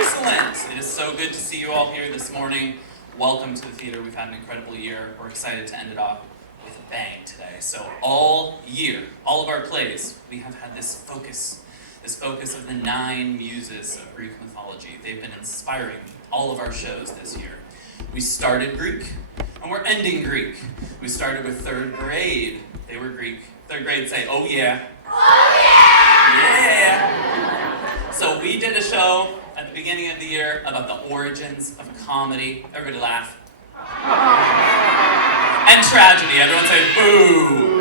Excellent. It is so good to see you all here this morning. Welcome to the theater. We've had an incredible year. We're excited to end it off with a bang today. So all year, all of our plays, we have had this focus of the 9 muses of Greek mythology. They've been inspiring all of our shows this year. We started Greek, and we're ending Greek. We started with 3rd grade. They were Greek. 3rd grade say, oh yeah. Oh yeah! Yeah! So we did a show at the beginning of the year about the origins of comedy. Everybody laugh. And tragedy. Everyone say boo.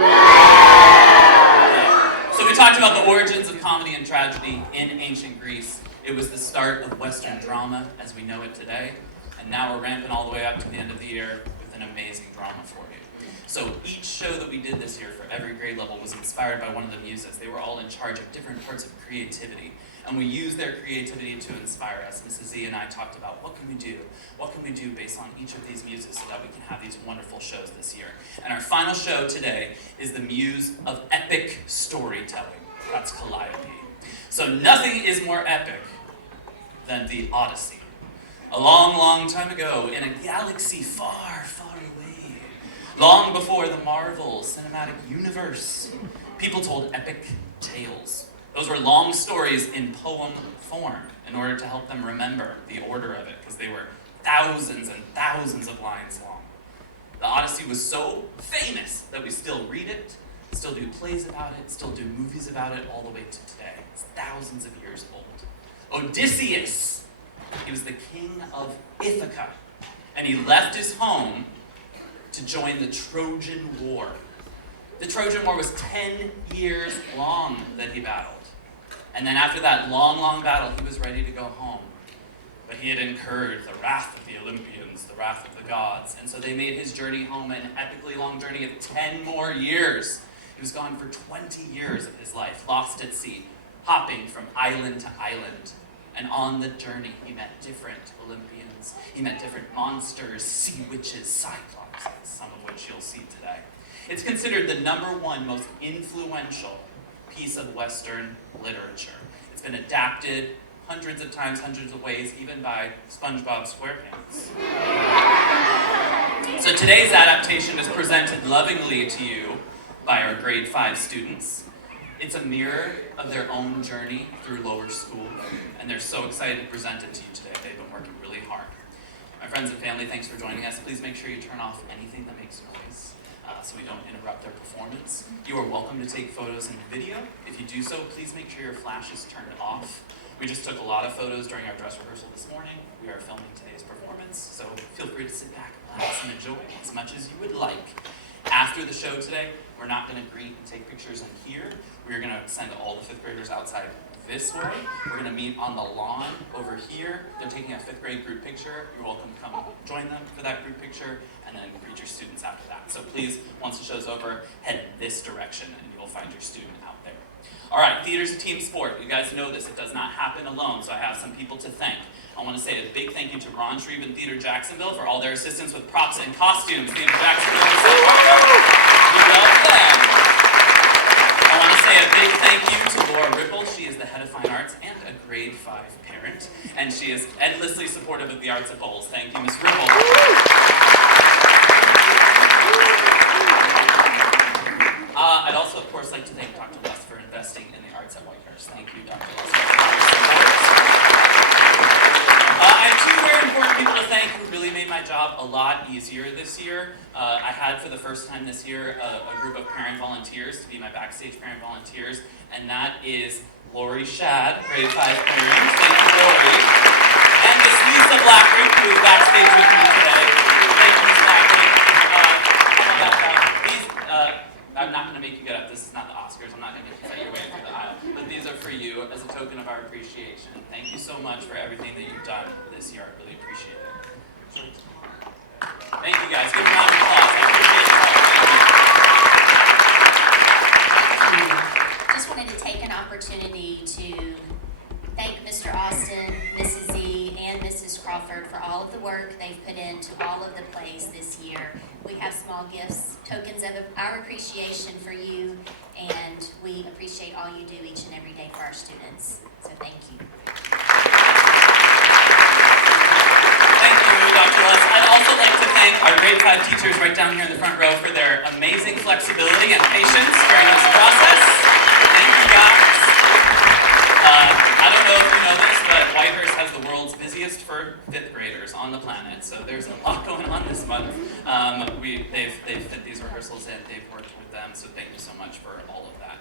So we talked about the origins of comedy and tragedy in ancient Greece. It was the start of Western drama as we know it today. And now we're ramping all the way up to the end of the year with an amazing drama for you. So each show that we did this year for every grade level was inspired by one of the muses. They were all in charge of different parts of creativity. And we used their creativity to inspire us. Mrs. Z and I talked about what can we do? What can we do based on each of these muses so that we can have these wonderful shows this year? And our final show today is the muse of epic storytelling. That's Calliope. So nothing is more epic than the Odyssey. A long, long time ago, in a galaxy far, far away, long before the Marvel Cinematic Universe, people told epic tales. Those were long stories in poem form in order to help them remember the order of it, because they were thousands and thousands of lines long. The Odyssey was so famous that we still read it, still do plays about it, still do movies about it all the way to today. It's thousands of years old. Odysseus, he was the king of Ithaca, and he left his home to join the Trojan War. The Trojan War was 10 years long that he battled. And then after that long, long battle, he was ready to go home. But he had incurred the wrath of the Olympians, the wrath of the gods. And so they made his journey home an epically long journey of 10 more years. He was gone for 20 years of his life, lost at sea, hopping from island to island. And on the journey, he met different Olympians. He met different monsters, sea witches, cyclops, some of which you'll see today. It's considered the #1 most influential piece of Western literature. It's been adapted hundreds of times, hundreds of ways, even by SpongeBob SquarePants. So today's adaptation is presented lovingly to you by our grade 5 students. It's a mirror of their own journey through lower school, and they're so excited to present it to you today. They've been working really hard. My friends and family, thanks for joining us. Please make sure you turn off anything that makes noise so we don't interrupt their performance. You are welcome to take photos and video. If you do so, please make sure your flash is turned off. We just took a lot of photos during our dress rehearsal this morning. We are filming today's performance, so feel free to sit back, relax, and enjoy as much as you would like. After the show today, we're not going to greet and take pictures in here. We're going to send all the 5th graders outside this way. We're going to meet on the lawn over here. They're taking a 5th grade group picture. You're welcome to come join them for that group picture, and then greet your students after that. So please, once the show's over, head this direction, and you'll find your student out there. All right, theater's a team sport. You guys know this. It does not happen alone, so I have some people to thank. I want to say a big thank you to Ron Shreve and Theater Jacksonville for all their assistance with props and costumes. Theater Jacksonville is so hard. We love them. I want to say a big thank you to Laura Ripple. She is the head of fine arts and a grade 5 parent, and she is endlessly supportive of the arts at Bolles. Thank you, Ms. Ripple. I'd also, of course, like to thank Dr. Luss for investing in the arts at Whitehurst. Thank you, Dr. Luss. I have 2 very important people to thank who really made my job a lot easier this year. I had, for the first time this year, a group of parent volunteers to be my backstage parent volunteers, and that is Lori Shad, grade 5 parent. Thank you, Lori. And Miss Lisa Blackridge, who is backstage with me today. Thank you, Miss Blackridge. I'm not going to make you get up. This is not the Oscars. I'm not going to make you fight your way through the aisle. But these are for you as a token of our appreciation. Thank you so much for everything that you've done this year. I really appreciate it. Thank you, guys. Give a round of applause. I appreciate it. Just wanted to take an opportunity to thank Mr. Austin, Mrs. Z, and Mrs. Crawford for all of the work they've put into all of the plays this year. We have small gifts, tokens of our appreciation for you, and we appreciate all you do each and every day for our students. So thank you. 5 teachers right down here in the front row for their amazing flexibility and patience during this process. Thank you guys. I don't know if you know this, but Whitehurst has the world's busiest for 5th graders on the planet, so there's a lot going on this month. They've fit these rehearsals in, they've worked with them, so thank you so much for all of that.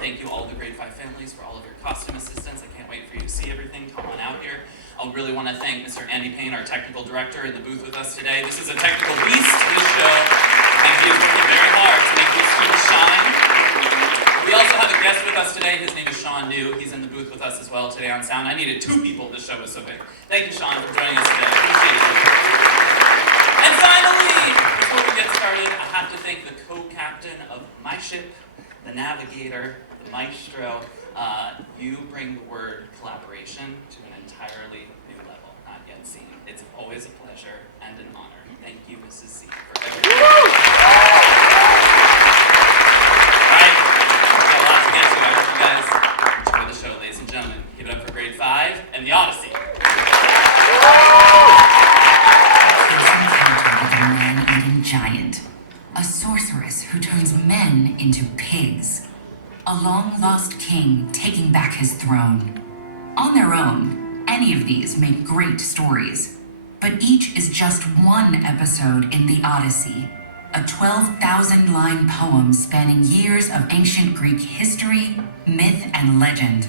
Thank you all the grade 5 families for all of your costume assistance. I can't wait for you to see everything. Come on out here. I really want to thank Mr. Andy Payne, our technical director, in the booth with us today. This is a technical beast, this show, and he is working very hard to make these students shine. We also have a guest with us today. His name is Sean New. He's in the booth with us as well today on sound. I needed 2 people. This show was so big. Thank you, Sean, for joining us today. Appreciate it. And finally, before we get started, I have to thank the co-captain of my ship, the navigator, the maestro. You bring the word collaboration to an entirely new level, not yet seen. It's always a pleasure and an honor. Thank you, Mrs. C, for everything. All right, we've got a lot to get to. I hope you guys enjoy the show, ladies and gentlemen. Give it up for grade 5 and the Odyssey. Man-eating giant, a sorceress who turns men into pigs, a long-lost king taking back his throne. On their own, any of these make great stories, but each is just one episode in the Odyssey, a 12,000-line poem spanning years of ancient Greek history, myth, and legend.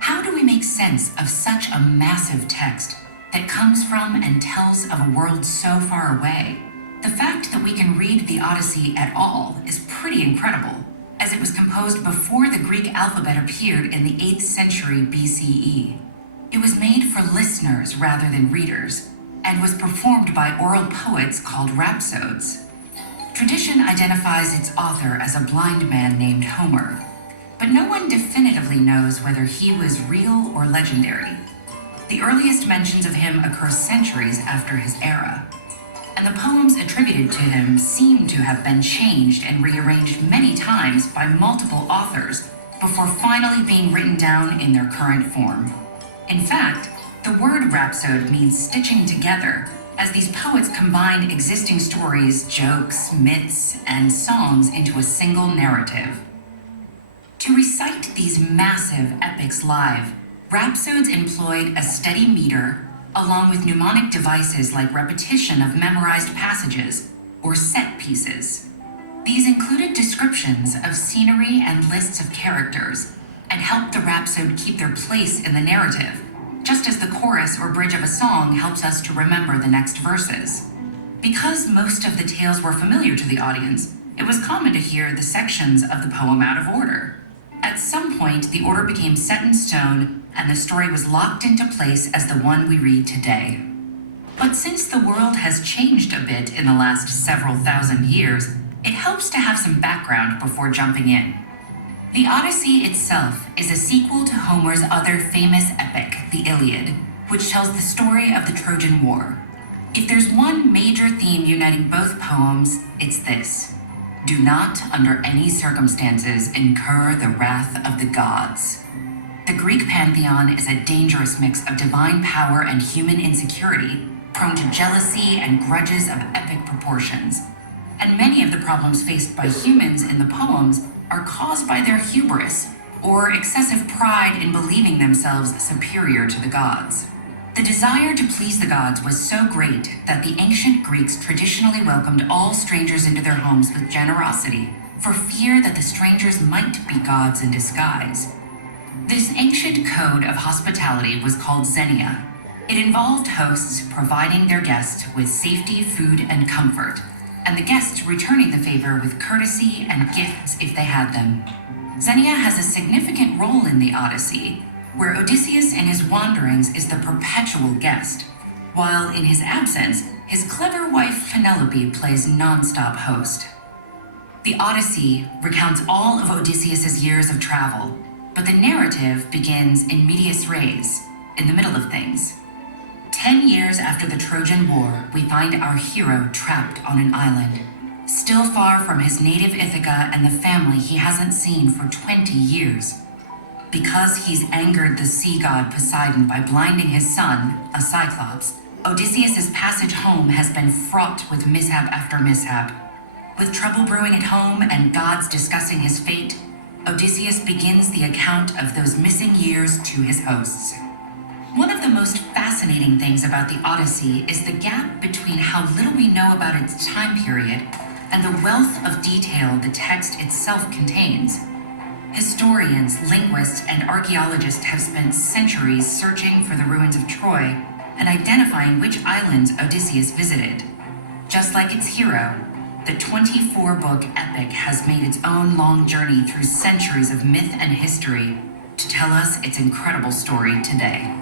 How do we make sense of such a massive text that comes from and tells of a world so far away? The fact that we can read the Odyssey at all is pretty incredible, as it was composed before the Greek alphabet appeared in the 8th century BCE. It was made for listeners rather than readers, and was performed by oral poets called rhapsodes. Tradition identifies its author as a blind man named Homer, but no one definitively knows whether he was real or legendary. The earliest mentions of him occur centuries after his era, and the poems attributed to him seem to have been changed and rearranged many times by multiple authors before finally being written down in their current form. In fact, the word rhapsode means stitching together, as these poets combined existing stories, jokes, myths, and songs into a single narrative. To recite these massive epics live, rhapsodes employed a steady meter, along with mnemonic devices like repetition of memorized passages or set pieces. These included descriptions of scenery and lists of characters, and helped the rhapsode keep their place in the narrative, just as the chorus or bridge of a song helps us to remember the next verses. Because most of the tales were familiar to the audience, it was common to hear the sections of the poem out of order. At some point, the order became set in stone, and the story was locked into place as the one we read today. But since the world has changed a bit in the last several thousand years, it helps to have some background before jumping in. The Odyssey itself is a sequel to Homer's other famous epic, the Iliad, which tells the story of the Trojan War. If there's one major theme uniting both poems, it's this: do not, under any circumstances, incur the wrath of the gods. The Greek pantheon is a dangerous mix of divine power and human insecurity, prone to jealousy and grudges of epic proportions. And many of the problems faced by humans in the poems are caused by their hubris, or excessive pride in believing themselves superior to the gods. The desire to please the gods was so great that the ancient Greeks traditionally welcomed all strangers into their homes with generosity, for fear that the strangers might be gods in disguise. This ancient code of hospitality was called xenia. It involved hosts providing their guests with safety, food, and comfort, and the guests returning the favor with courtesy and gifts if they had them. Xenia has a significant role in the Odyssey, where Odysseus in his wanderings is the perpetual guest, while in his absence, his clever wife Penelope plays non-stop host. The Odyssey recounts all of Odysseus's years of travel, but the narrative begins in medias res, in the middle of things. 10 years after the Trojan War, we find our hero trapped on an island, still far from his native Ithaca and the family he hasn't seen for 20 years. Because he's angered the sea god Poseidon by blinding his son, a Cyclops, Odysseus' passage home has been fraught with mishap after mishap. With trouble brewing at home and gods discussing his fate, Odysseus begins the account of those missing years to his hosts. One of the most fascinating things about the Odyssey is the gap between how little we know about its time period and the wealth of detail the text itself contains. Historians, linguists, and archaeologists have spent centuries searching for the ruins of Troy and identifying which islands Odysseus visited. Just like its hero, the 24-book epic has made its own long journey through centuries of myth and history to tell us its incredible story today.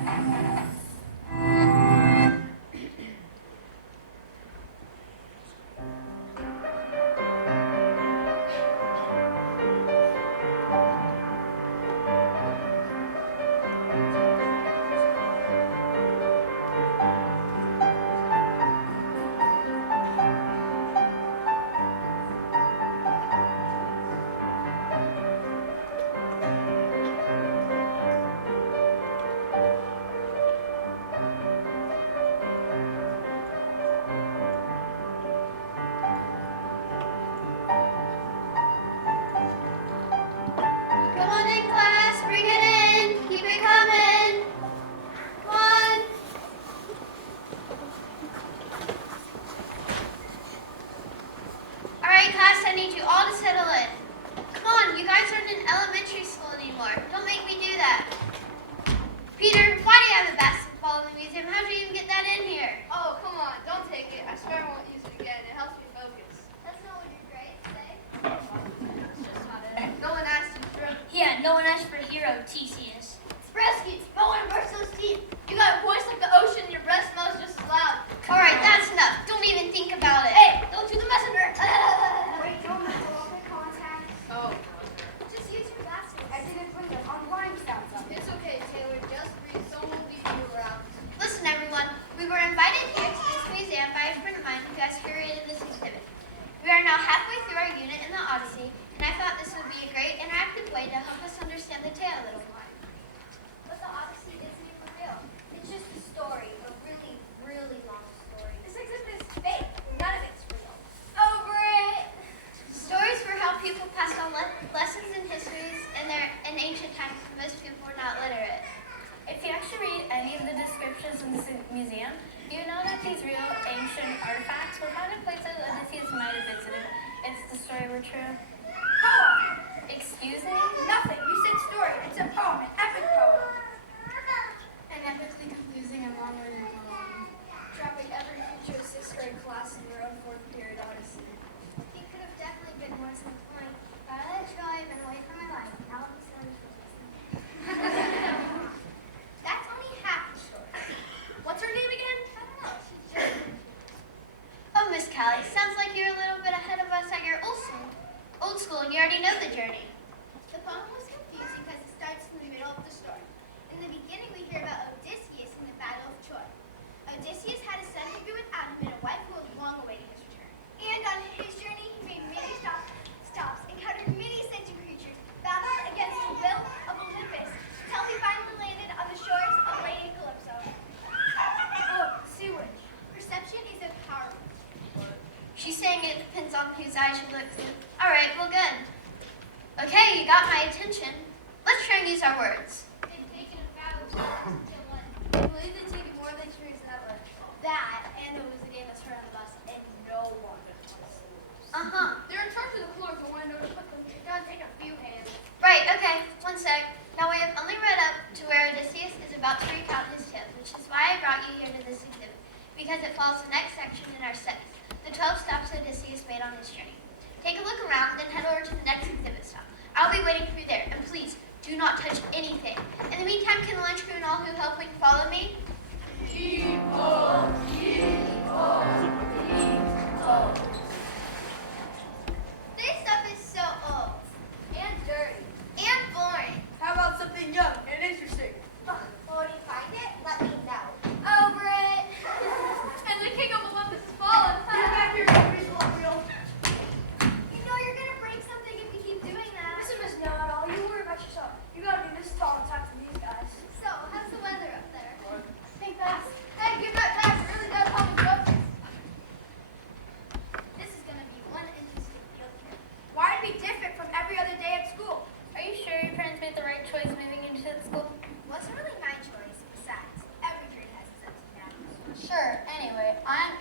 You gotta be this tall to talk to these guys. So, how's the weather up there?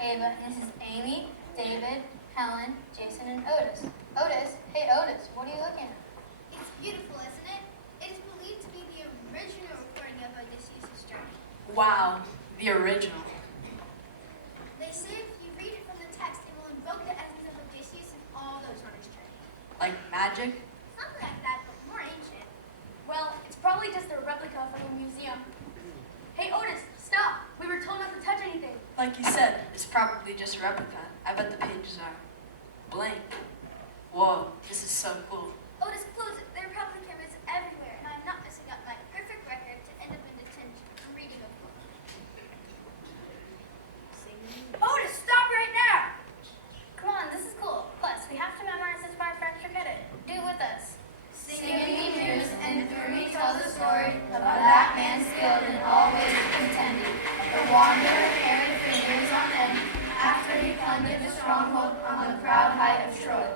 Ava, and this is Amy, David, Helen, Jason, and Otis. Otis? Hey Otis, what are you looking at? It's beautiful, isn't it? It is believed to be the original recording of Odysseus' journey. Wow, the original. They say if you read it from the text, it will invoke the essence of Odysseus and all those on his journey. Like magic? Something like that, but more ancient. Well, it's probably just a replica from a museum. Hey Otis, stop! We were told not to touch anything. Like you said, it's probably just a replica. I bet the pages are blank. Whoa, this is so cool. Otis, close it. There are probably cameras everywhere, and I'm not messing up my perfect record to end up in detention for reading a book. Otis, stop right now! Come on, this is cool. Plus, we have to memorize this part for extra credit. Do it with us. Singing me news, and through me tells a story about that man skilled in all ways of contending. The wanderer carried fingers on end after he plundered the stronghold on the proud height of Troy.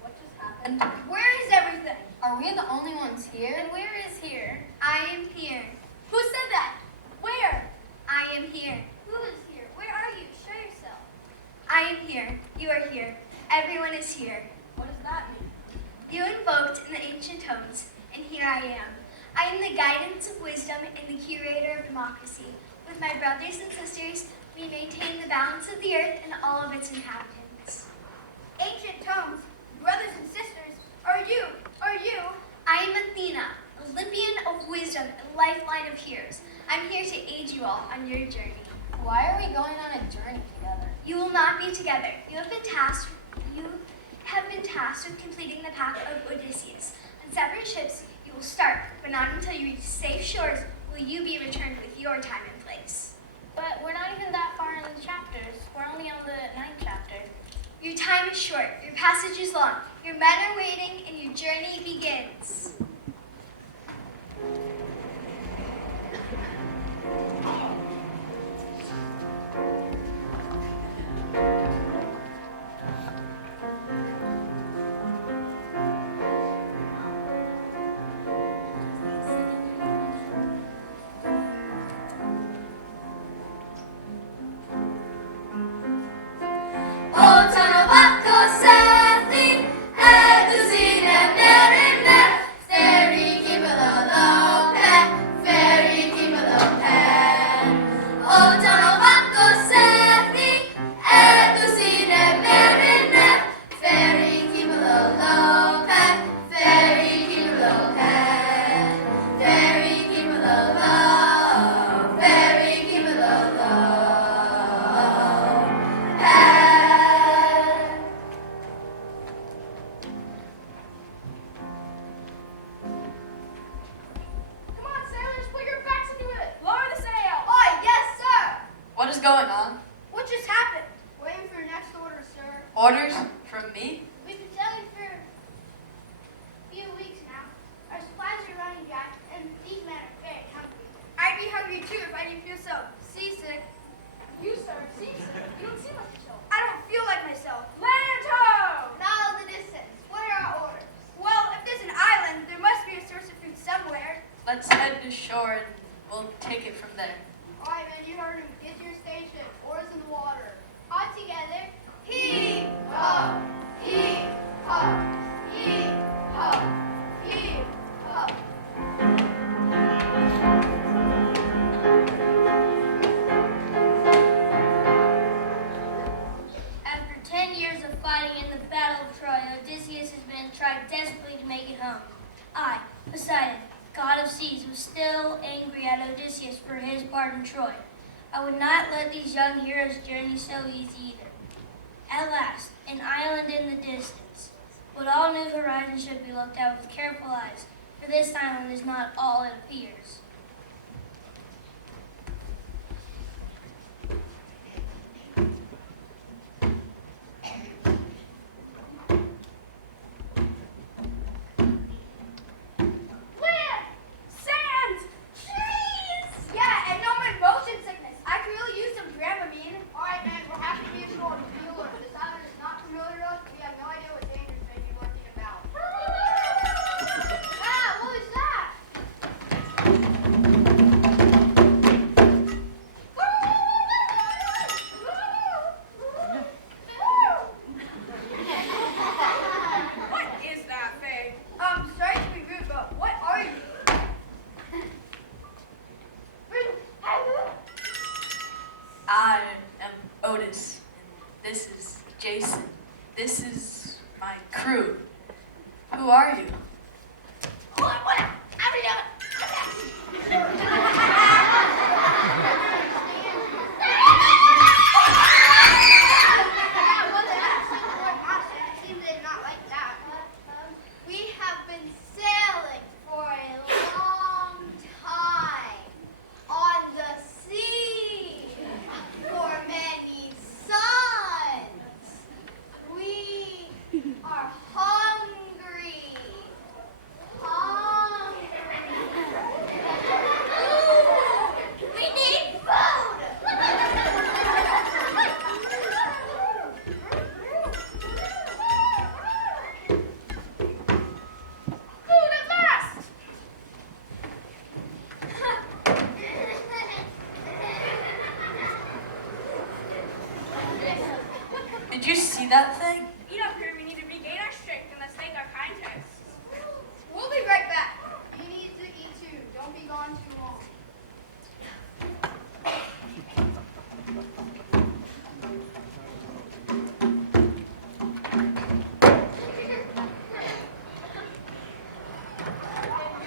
What just happened? Where is everything? Are we the only ones here? And where is here? I am here. Who said that? Where? I am here. Who is here? Where are you? Show yourself. I am here. You are here. Everyone is here. What does that mean? You invoked in the ancient tomes, and here I am. I am the guidance of wisdom and the curator of democracy. With my brothers and sisters, we maintain the balance of the earth and all of its inhabitants. Ancient tomes, brothers and sisters, are you? I am Athena, Olympian of wisdom and lifeline of heroes. I'm here to aid you all on your journey. Why are we going on a journey together? You will not be together. You have been tasked with completing the path of Odysseus. On separate ships, you will start, but not until you reach safe shores will you be returned with your time and place. But we're not even that far in the chapters. We're only on the 9th chapter. Your time is short, your passage is long, your men are waiting, and your journey begins. Orders from me? We've been sailing for a few weeks now. Our supplies are running dry, and these men are very hungry. I'd be hungry too if I didn't feel so seasick. You, sir, seasick? You don't seem like yourself. I don't feel like myself. Land ho! Now the distance. What are our orders? Well, if there's an island, there must be a source of food somewhere. Let's head to shore and we'll take it from there. All right, men, you heard him. Get to your station. Oars in the water. All together. Heave ho! Heave ho! Heave ho! Heave ho! After 10 years of fighting in the Battle of Troy, Odysseus has been trying desperately to make it home. I, Poseidon, god of seas, was still angry at Odysseus for his part in Troy. I would not let these young heroes journey so easy either. At last, an island in the distance. But all new horizons should be looked at with careful eyes, for this island is not all it appears. Land! Sand! Trees! Yeah, and no more motion sickness. I could really use some Dramamine. All right, men, we're happy to be ashore. Be alert. This island is not familiar to us. We have no idea what dangers may This is Jason. This is my crew. Who are you? We have been sailing for a long time on the sea for many suns. We are hungry. We need food. Food at last. Did you see that thing? Eat up here. We need to regain our strength and let's make our kind tests. We'll be right back. You need to eat too. Don't be gone too long.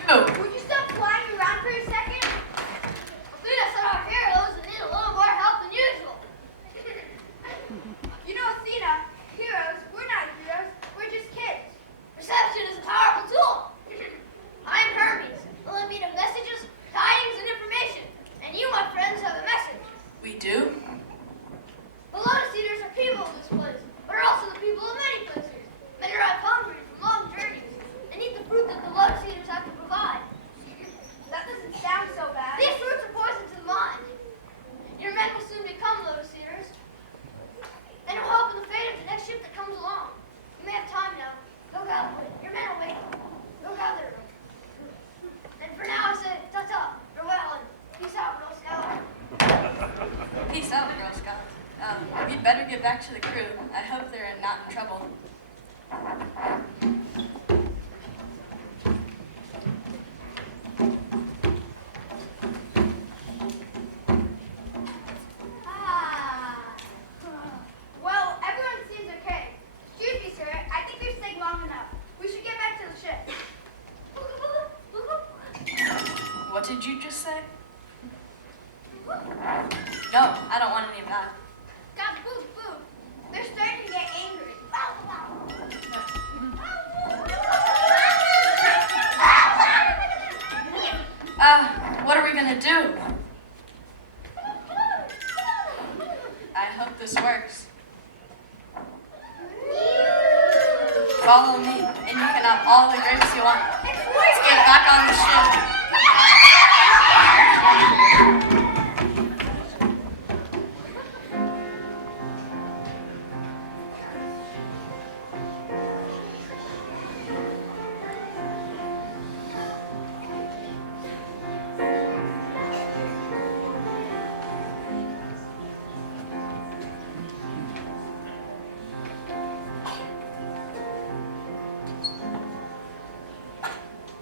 You. Would you stop flying around for a second? Athena said our heroes need a little more help than usual. You know, Athena, heroes, we're not heroes. We're just kids. Perception is a powerful tool. I'm Hermes. Well, I mean, messages, tidings, and information. And you, my friends, have a message. We do? The Lotus Eaters are people of this place, but are also the people of many places. Many arrive hungry from long journeys and eat the fruit that the Lotus Eaters have to provide. That doesn't sound so bad. These fruits are poison to the mind. Your men will soon become Lotus Eaters, and will help in the fate of the next ship that comes along. You may have time now. Go gather them. Your men will make them. Go gather them. And for now, I say, ta-ta, farewell, and peace out, Girl Scout. Peace out, Girl Scout. We'd better get back to the crew. I hope they're not in trouble. Well, everyone seems okay. Excuse me, sir. I think we've stayed long enough. We should get back to the ship. What did you just say? No, I don't want any of that. Got food, food. They're starting to get angry. What are we gonna do? I hope this works. Follow me, and you can have all the grapes you want. Let's get back on the ship.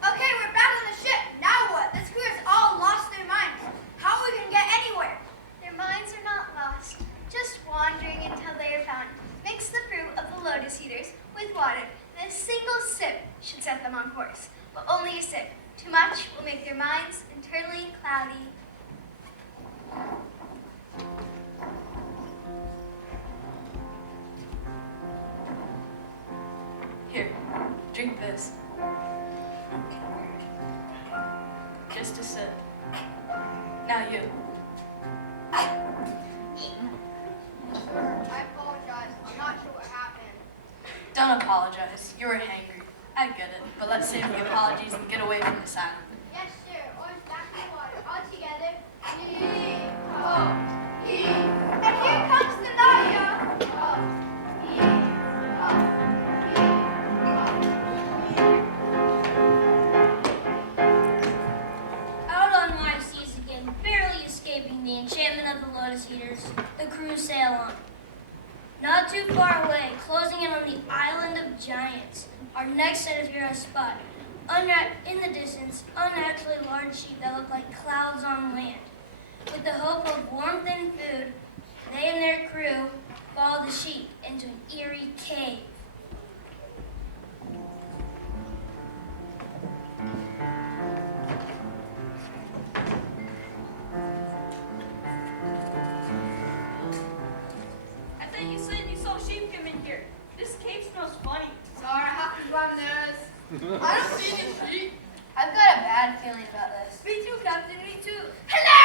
Okay, we're back on the ship. Now what? This crew has all lost their minds. How are we going to get anywhere? Their minds are not lost, just wandering until they are found. Mix the fruit of the Lotus Eaters with water, and a single sip should set them on course. But only a sip. Too much will make their minds internally cloudy. Here, drink this. Just a sip. Now you. I apologize. I'm not sure what happened. Don't apologize. You were hangry. I get it. But let's save the apologies and get away from this island. Yes, sir. Orange back in the water. All together. And here comes the Nadia. Out on wide seas again, barely escaping the enchantment of the Lotus Eaters, the crew sail on. Not too far away, closing in on the island of giants, our next set of heroes spot. In the distance, unnaturally large sheep that look like clouds on land. With the hope of warmth and food, they and their crew Follow the sheep into an eerie cave. I thought you said you saw sheep come in here. This cave smells funny. Sorry, happens on this. I don't see any sheep. I've got a bad feeling about this. Me too, Captain, me too. Hello?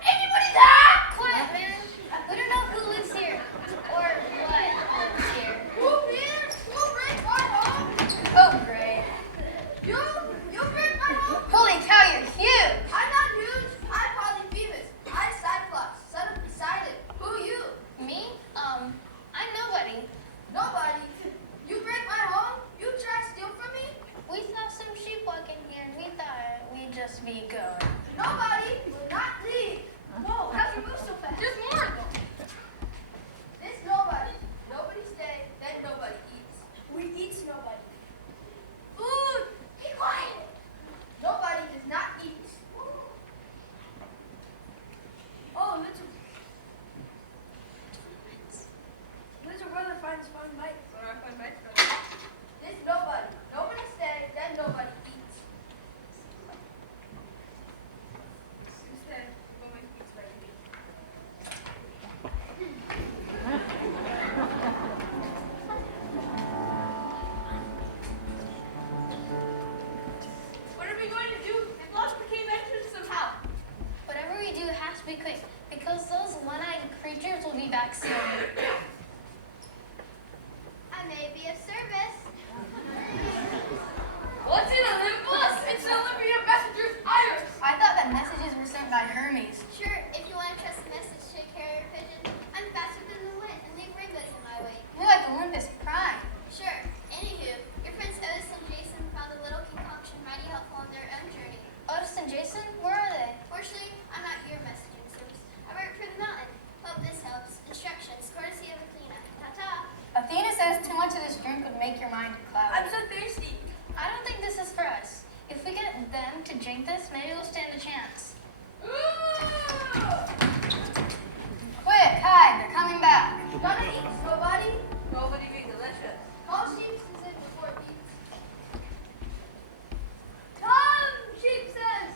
Anybody there? Quiet, man. We don't know who lives here. Or what lives here. Who here? Who break my home? Oh, great. You break my home? Holy cow, you're huge. I'm not huge. I'm Polyphemus. I'm Cyclops, son of Poseidon. Who you? Me? I'm nobody. Nobody. You break my home? You try to steal from me? We saw some sheep walking here and we thought we'd just be going. Nobody will not leave. Whoa, how'd you move so fast? There's more of them. This nobody. Nobody stays, then nobody eats. We eat nobody. Food! Be quiet! Nobody does not eat. Oh, little brother finds fun bites. Or I find bites for them. This nobody. Nobody stays, then nobody eats. Instead, we'll make eats by eating. What are we going to do if lost the cave entrance somehow? Whatever we do has to be quick because those one-eyed creatures will be back soon. I may be of service. What's in Olympus? It's an Olympian messenger's iris. I thought that messages were sent by Hermes. Sure, if you want to trust the message to a carrier pigeon, I'm faster than the wind and leave rainbows in my wake. You're like Olympus Prime. Sure. Anywho, your friends Otis and Jason found a little concoction mighty helpful on their own journey. Otis and Jason, where are they? Fortunately, I'm not your messaging service. I work for the mountain. Hope this helps. Instructions, courtesy of Athena. Ta-ta. Athena says too much of this drink would make your mind cloudy. I'm so thirsty. I don't think this is for us. If we get them to drink this, maybe we'll stand a chance. Quick, hide, they're coming back. Gonna eat nobody? Nobody be delicious. Call sheep says before it eats. Come, sheep says.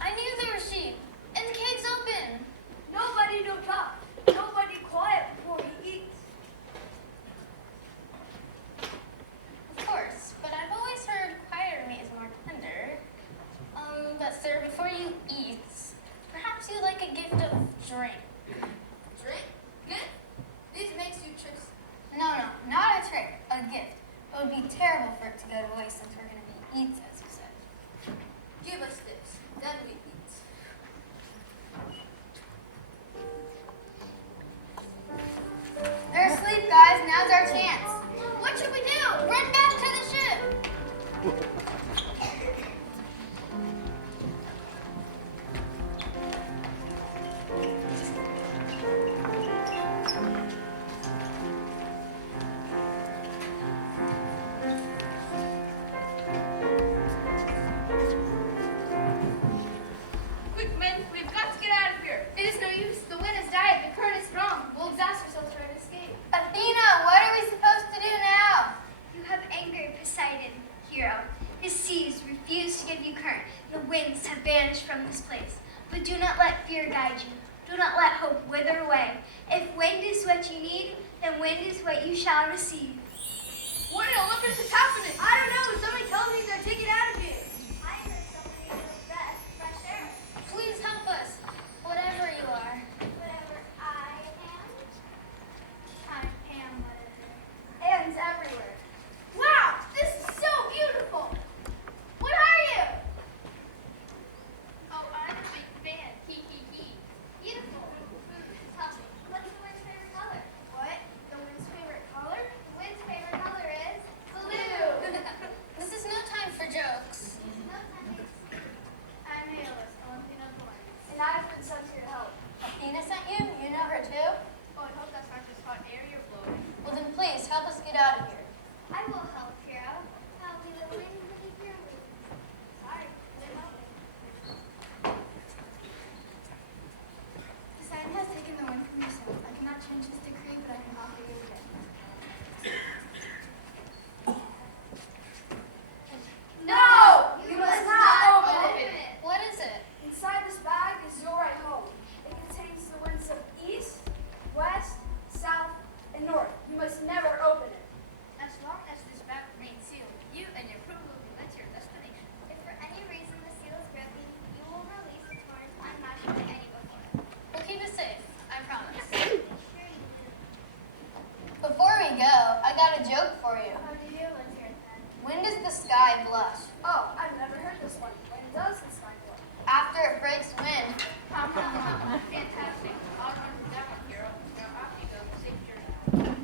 I knew there were sheep, and the cave's open. Nobody no talk. Nobody quiet before he eats. Of course, but I've always heard quieter meat is more tender. But sir, before you eat, perhaps you'd like a gift of drink. Drink? Good? This makes you tricks. No, not a trick, a gift. It would be terrible for it to go to waste since we're going to be eats, as you said. Give us this. Then we eat. They're asleep, guys. Now's our chance. What should we do? Run back to the ship. Quick, men. We've got to get out of here. It is no use. The wind has died. The current is strong. We'll exhaust ourselves trying to escape. Athena, what are we supposed to do now? You have angered Poseidon, hero. His seas refuse to give you current. The winds have vanished from this place. But do not let fear guide you. Do not let hope wither away. If wind is what you need, then wind is what you shall receive. What in Olympus is happening? I don't know. Somebody tells me they're taking out of here. I heard somebody was fresh air. Please help us, whatever you are. Whatever I am, I am whatever. Hands everywhere. Wow, this is so beautiful. What are you? Oh, I'm a big fan. Hee hee hee. Beautiful. Tell me, what's the wind's favorite color? What? The wind's favorite color? The wind's favorite color is blue. This is no time for jokes. joke for you. How do you live here then? When does the sky blush? Oh, I've never heard this one. When does the sky blush? After it breaks wind. Fantastic. I'll run with that one, hero. Now off you go. Safe journey.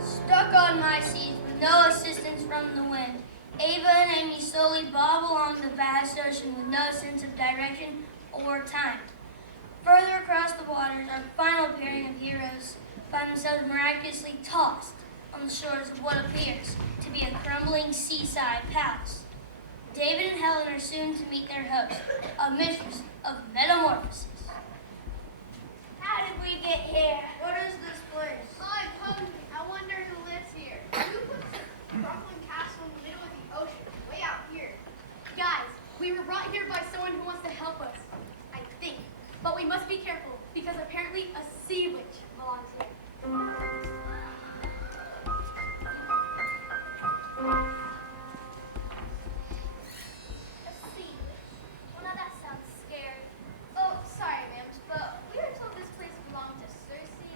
Stuck on my seat with no assistance from the wind. Ava and Amy slowly bob along the vast ocean with no sense of direction or time. Further across the waters, our final pairing of heroes find themselves miraculously tossed on the shores of what appears to be a crumbling seaside palace. David and Helen are soon to meet their host, a mistress of metamorphosis. How did we get here? What is this place? I'm hungry. I wonder who lives here. Who puts a crumbling castle in the middle of the ocean, way out here? Guys, we were brought here by someone who wants to help us, I think. But we must be careful, because apparently a sea witch belongs here. A sea witch. Well, now that sounds scary. Oh, sorry, ma'am, but we were told this place belonged to Circe, the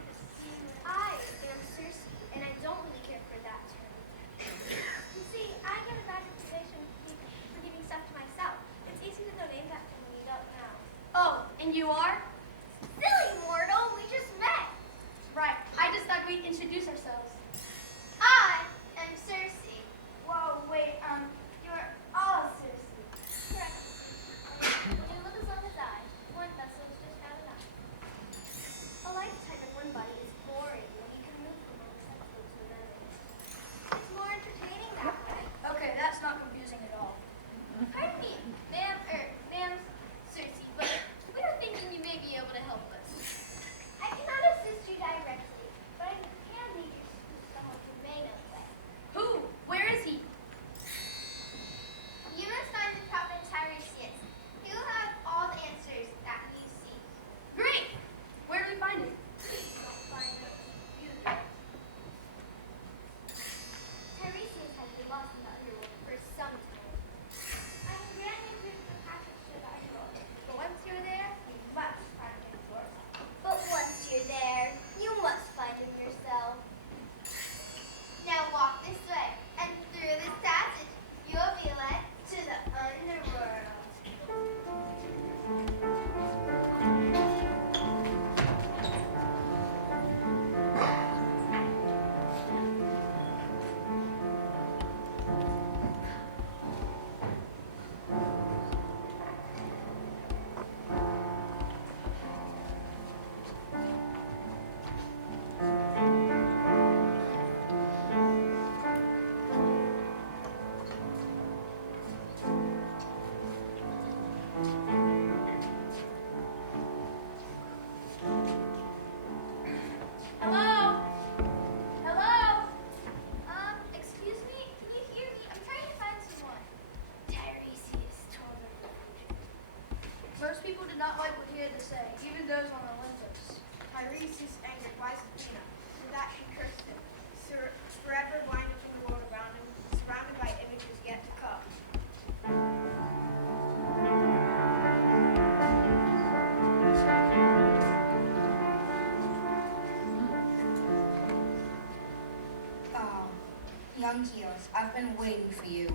Young heroes, I've been waiting for you.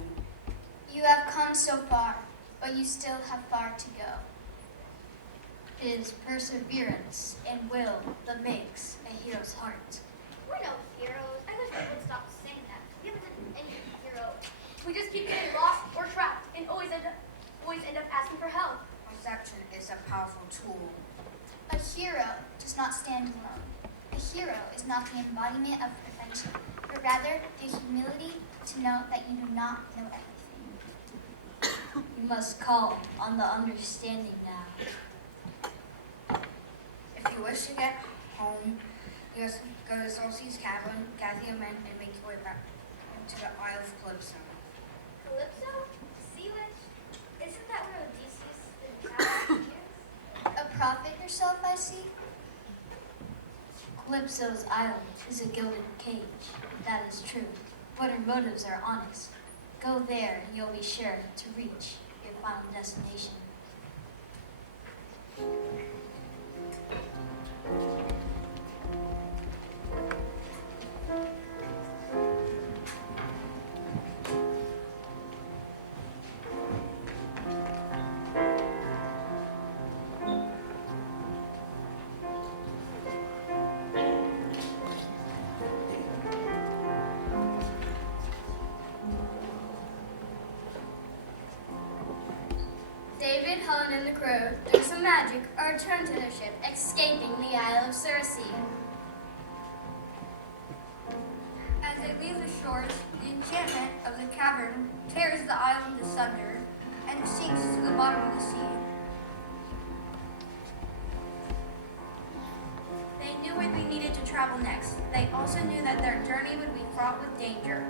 You have come so far, but you still have far to go. It is perseverance and will that makes a hero's heart. We're no heroes. I wish people would stop saying that. We haven't done any hero. We just keep getting lost or trapped and always end up asking for help. Perception is a powerful tool. A hero does not stand alone. A hero is not the embodiment of perfection, but rather the humility to know that you do not know everything. You must call on the understanding now. If you wish to get home, you must go to Circe's cavern, gather your men, and make your way back to the Isle of Calypso. Calypso? Sea witch? Isn't that where Odysseus is traveling? A prophet yourself, I see. Calypso's island is a gilded cage. That is true. But her motives are honest. Go there and you'll be sure to reach your final destination. David, Helen, and the crew, through some magic, are returned to their ship, escaping the Isle of Circe. As they leave the shores, the enchantment of the cavern tears the island asunder and sinks to the bottom of the sea. They knew where they needed to travel next. They also knew that their journey would be fraught with danger.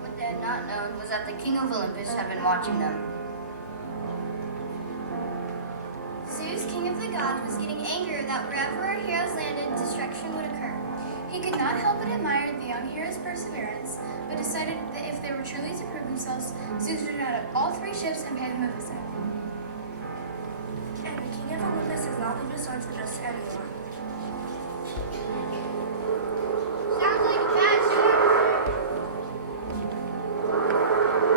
What they had not known was that the King of Olympus had been watching them. Zeus, king of the gods, was getting angry that wherever our heroes landed, destruction would occur. He could not help but admire the young heroes' perseverance, but decided that if they were truly to prove themselves, Zeus would round up all 3 ships and pay them a visit. And the King of Olympus is not leave his son for just anyone. Sounds like a bad story.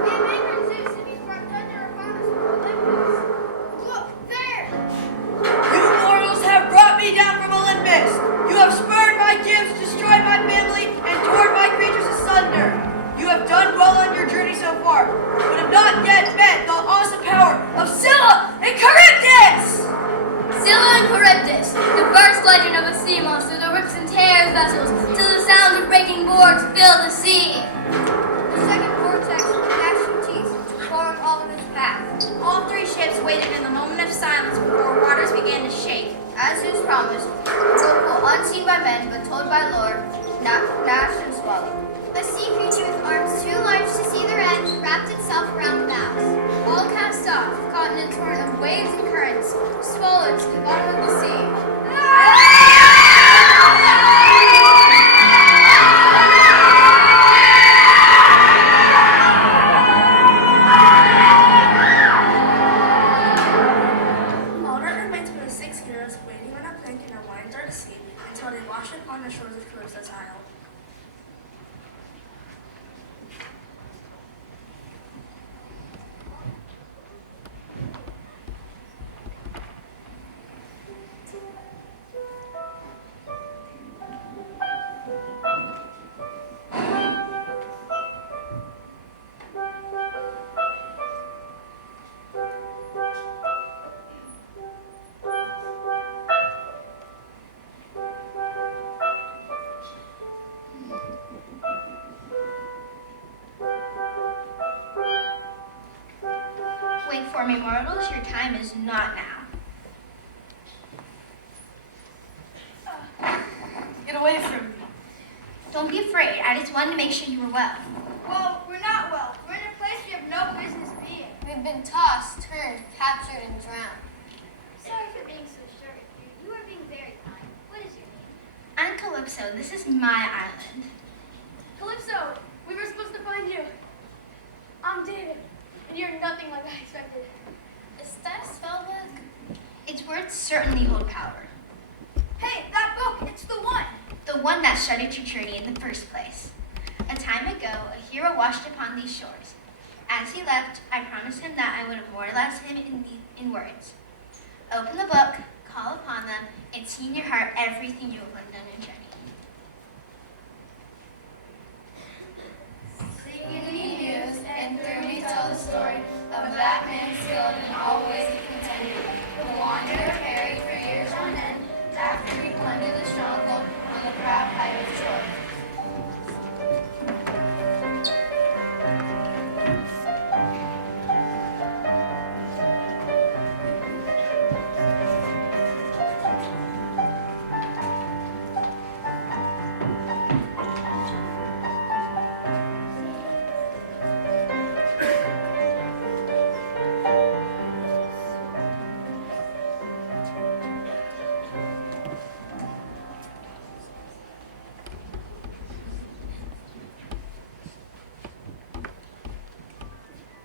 We have angered Zeus and he's brought thunder upon us from Olympus. Look, there! You mortals have brought me down from Olympus. You have spurned my gifts, destroyed my family, and torn my creatures asunder. You have done well on your journey so far, but have not yet met the awesome power of Scylla and Charybdis! Scylla and Charybdis, the first legend of a sea monster that rips and tears vessels till the sound of breaking boards fill the sea. The second vortex gnashed teeth, clawing all in its path. All 3 ships waited in the moment of silence before waters began to shake. As Zeus promised, whirlpool unseen by men but told by Lord, gnashed and swallowed. A sea creature with arms too large to see their edge wrapped itself around the bows. All cast off, caught in a torrent of waves and currents, swallowed to the bottom of the sea. All that remains were the 6 heroes waiting on a plank in a wide dark sea until they washed upon the shores of Calypso's isle. Wait for me, mortals, your time is not now. Get away from me. Don't be afraid, I just wanted to make sure you were well. Well, we're not well. We're in a place we have no business being. We've been tossed, turned, captured, and drowned. Sorry for being so short. You are being very kind. What is your name? I'm Calypso, this is my island. Calypso, we were supposed to find you. I'm David, and you're nothing like I expected. Is that a spell book? Its words certainly hold power. Hey, that book, it's the one. The the one that started your journey in the first place. A time ago, a hero washed upon these shores. As he left, I promised him that I would immortalize him in words. Open the book, call upon them, and see in your heart everything you have learned on your journey. Speak me news, and through me tell the story of that man skilled in all ways he contended. The wanderer harried for years on end, after he plundered the stronghold on the proud height of Troy.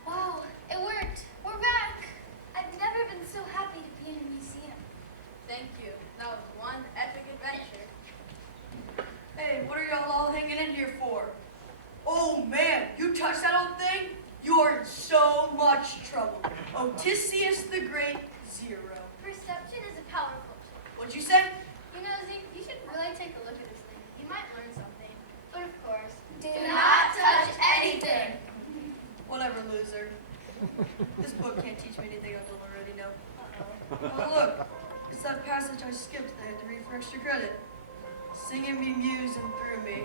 Wow, it worked. We're back. I've never been so happy to be in a museum. Thank you. That was one epic adventure. Hey, what are y'all all hanging in here for? Oh man, you touched that old thing? You are in so much trouble. Odysseus the Great, 0. Perception is a powerful tool. What'd you say? You know, Zeke, you should really take a look at this thing. You might learn something. But of course, Do not touch anything. Whatever, loser. This book can't teach me anything I don't already know. Oh look, it's that passage I skipped that I had to read for extra credit. Sing in me, muse, and through me.